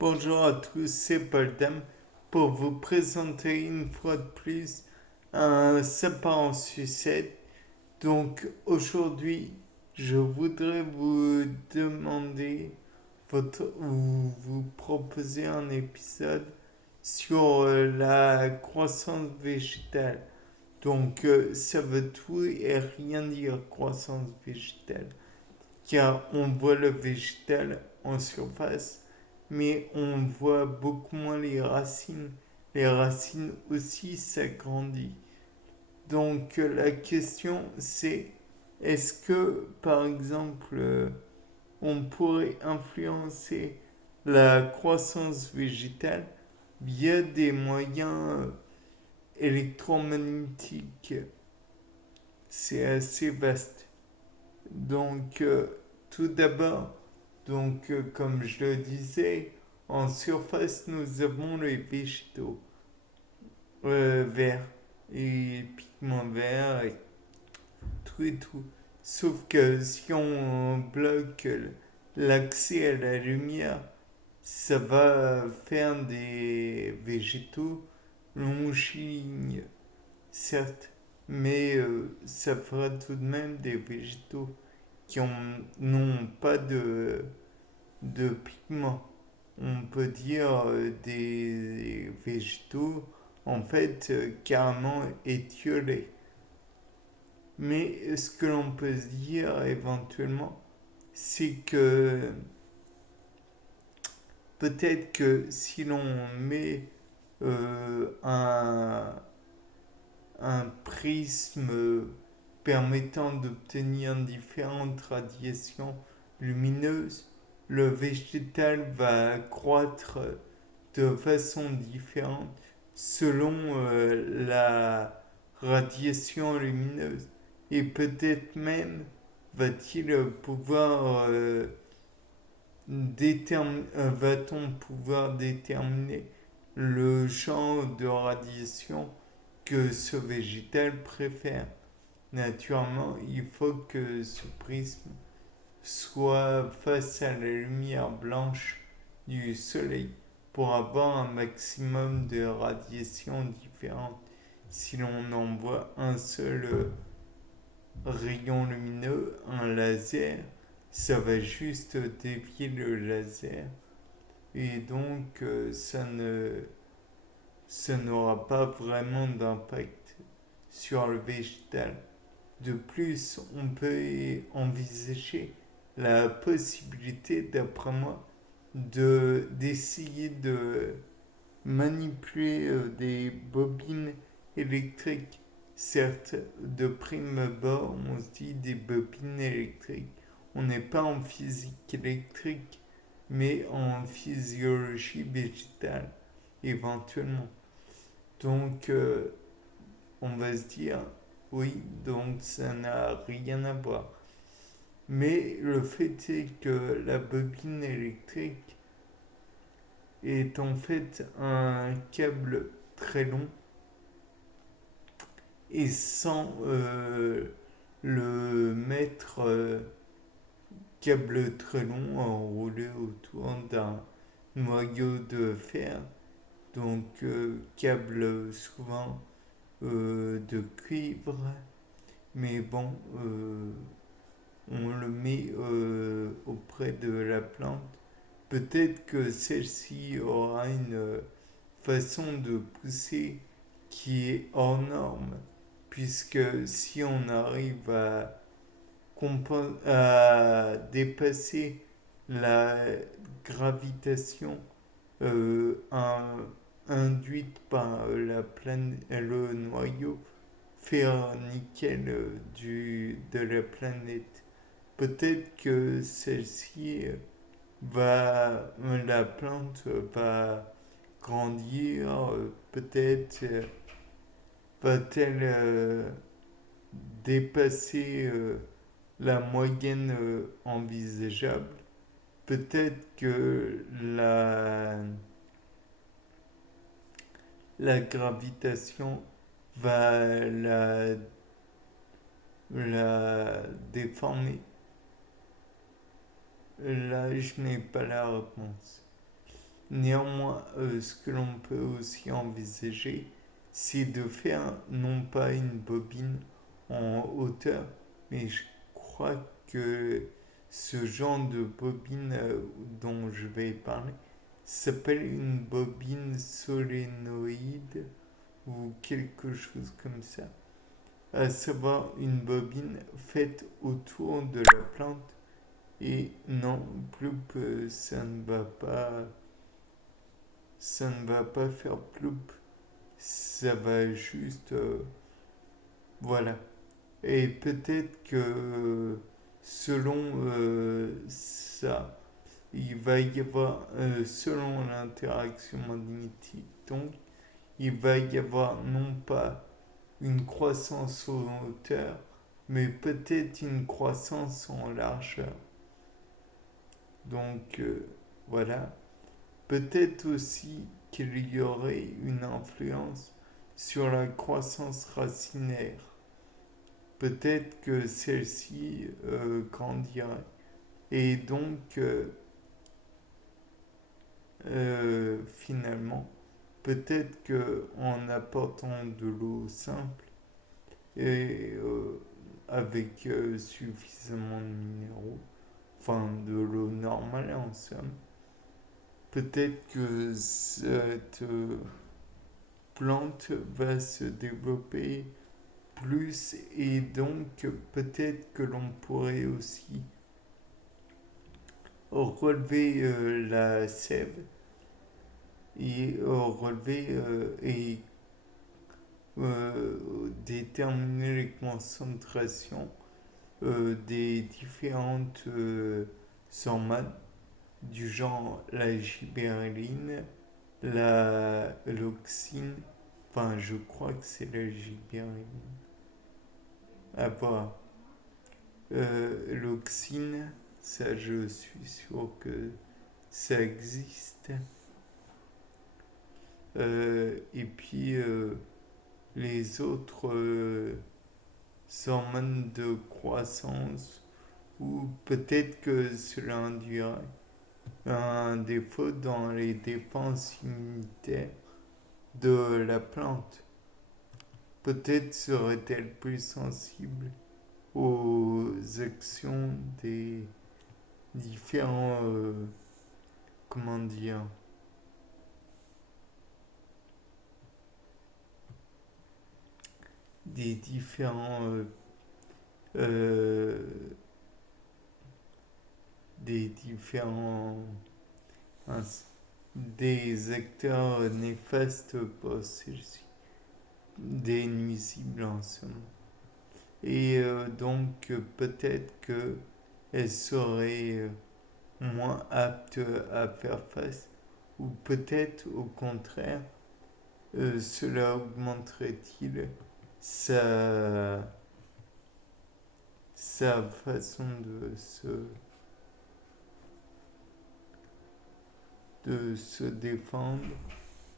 Bonjour à tous, c'est Paul Dam pour vous présenter une fois de plus un sapin en sucette. Donc aujourd'hui, je voudrais vous demander ou vous proposer un épisode sur la croissance végétale. Donc ça veut tout et rien dire croissance végétale car on voit le végétal en surface, mais on voit beaucoup moins les racines. Les racines aussi s'agrandissent. Donc la question c'est est-ce que par exemple on pourrait influencer la croissance végétale via des moyens électromagnétiques? C'est assez vaste. Donc, tout d'abord, comme je le disais, en surface, nous avons les végétaux verts et pigments verts et tout et tout. Sauf que si on bloque l'accès à la lumière, ça va faire des végétaux longilignes, certes, mais ça fera tout de même des végétaux qui n'ont pas de pigments. On peut dire des végétaux en fait carrément étiolés. Mais ce que l'on peut se dire éventuellement, c'est que peut-être que si l'on met un prisme permettant d'obtenir différentes radiations lumineuses, le végétal va croître de façon différente selon la radiation lumineuse. Et peut-être même va-t-il pouvoir va-t-on pouvoir déterminer le genre de radiation que ce végétal préfère. Naturellement, il faut que ce prisme soit face à la lumière blanche du soleil pour avoir un maximum de radiations différentes. Si l'on envoie un seul rayon lumineux, un laser, ça va juste dévier le laser et donc ça n'aura pas vraiment d'impact sur le végétal. De plus, on peut envisager la possibilité, d'après moi, d'essayer de manipuler des bobines électriques. Certes, de prime abord, on se dit des bobines électriques. On n'est pas en physique électrique, mais en physiologie végétale, éventuellement. Donc, on va se dire, oui, donc ça n'a rien à voir. Mais le fait est que la bobine électrique est en fait un câble très long et sans le mettre câble très long enroulé autour d'un noyau de fer, donc câble souvent de cuivre, mais bon, on le met auprès de la plante. Peut-être que celle-ci aura une façon de pousser qui est hors norme, puisque si on arrive à dépasser la gravitation induite par le noyau fer-nickel de la planète, peut-être que celle-ci la plante va grandir, peut-être va-t-elle dépasser la moyenne envisageable. Peut-être que la gravitation va la déformer. Là, je n'ai pas la réponse. Néanmoins, ce que l'on peut aussi envisager, c'est de faire non pas une bobine en hauteur, mais je crois que ce genre de bobine dont je vais parler s'appelle une bobine solénoïde ou quelque chose comme ça. À savoir une bobine faite autour de la plante et non plus ça ne va pas faire ploup, ça va juste voilà. Et peut-être que selon ça, il va y avoir, selon l'interaction magnétique, donc, il va y avoir non pas une croissance en hauteur, mais peut-être une croissance en largeur. Donc, voilà. Peut-être aussi qu'il y aurait une influence sur la croissance racinaire. Peut-être que celle-ci grandirait. Et donc, finalement, peut-être qu'en apportant de l'eau simple et avec suffisamment de minéraux, enfin de l'eau normale en somme, peut-être que cette plante va se développer plus et donc peut-être que l'on pourrait aussi relever la sève et relever et déterminer les concentrations des différentes hormones du genre la gibberelline, la l'auxine, enfin je crois que c'est la gibberelline, à voir. L'auxine, ça je suis sûr que ça existe. Et puis les autres hormones de croissance, ou peut-être que cela induirait un défaut dans les défenses immunitaires de la plante. Peut-être serait-elle plus sensible aux actions des différents, comment dire, des différents, euh, des différents, des acteurs néfastes pour celle-ci, des nuisibles en somme. Et donc peut-être que elle serait moins apte à faire face, ou peut-être au contraire, cela augmenterait-il sa, sa façon de se défendre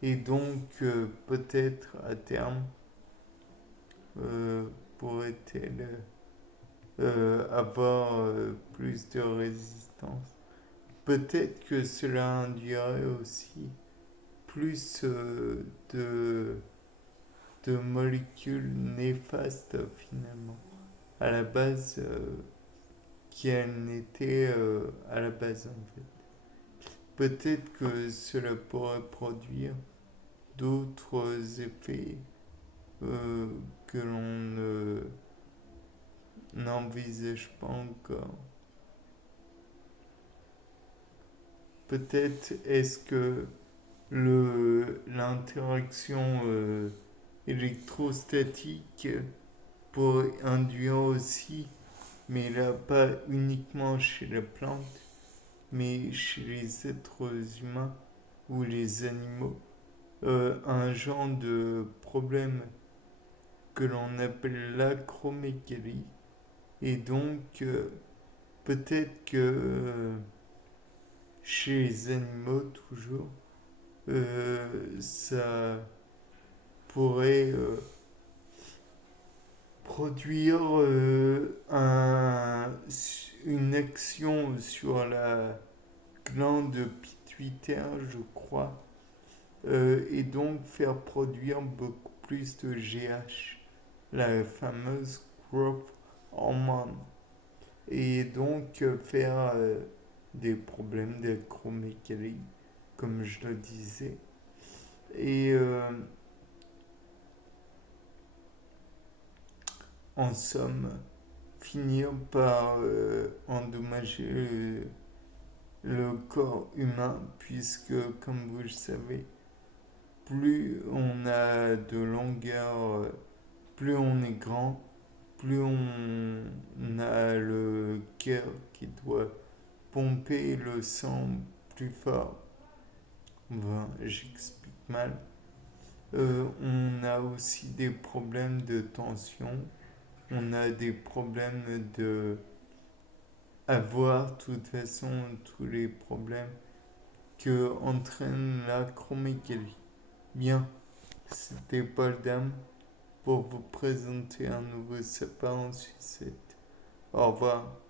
et donc peut-être à terme euh, pourrait-elle avoir plus de résistance. Peut-être que cela induirait aussi plus de molécules néfastes finalement à la base qu'elles n'étaient à la base en fait. Peut-être que cela pourrait produire d'autres effets euh, que l'on n'envisage pas encore. Peut-être est-ce que l'interaction électrostatique pourrait induire aussi, mais là pas uniquement chez la plante, mais chez les êtres humains ou les animaux, un genre de problème que l'on appelle l'acromégalie. Et donc, peut-être que chez les animaux, toujours, ça pourrait produire une action sur la glande 48 heures, je crois, et donc faire produire beaucoup plus de GH, la fameuse growth hormone, et donc faire des problèmes d'acromégalie, comme je le disais. Et en somme, finir par endommager le corps humain, puisque, comme vous le savez, plus on a de longueur, plus on est grand, plus on a le cœur qui doit pomper le sang plus fort. Enfin, j'explique mal. On a aussi des problèmes de tension. On a des problèmes de avoir, de toute façon, tous les problèmes que entraîne l'acromégalie. Bien, c'était Paul Dame pour vous présenter un nouveau sapin en sucette. Au revoir.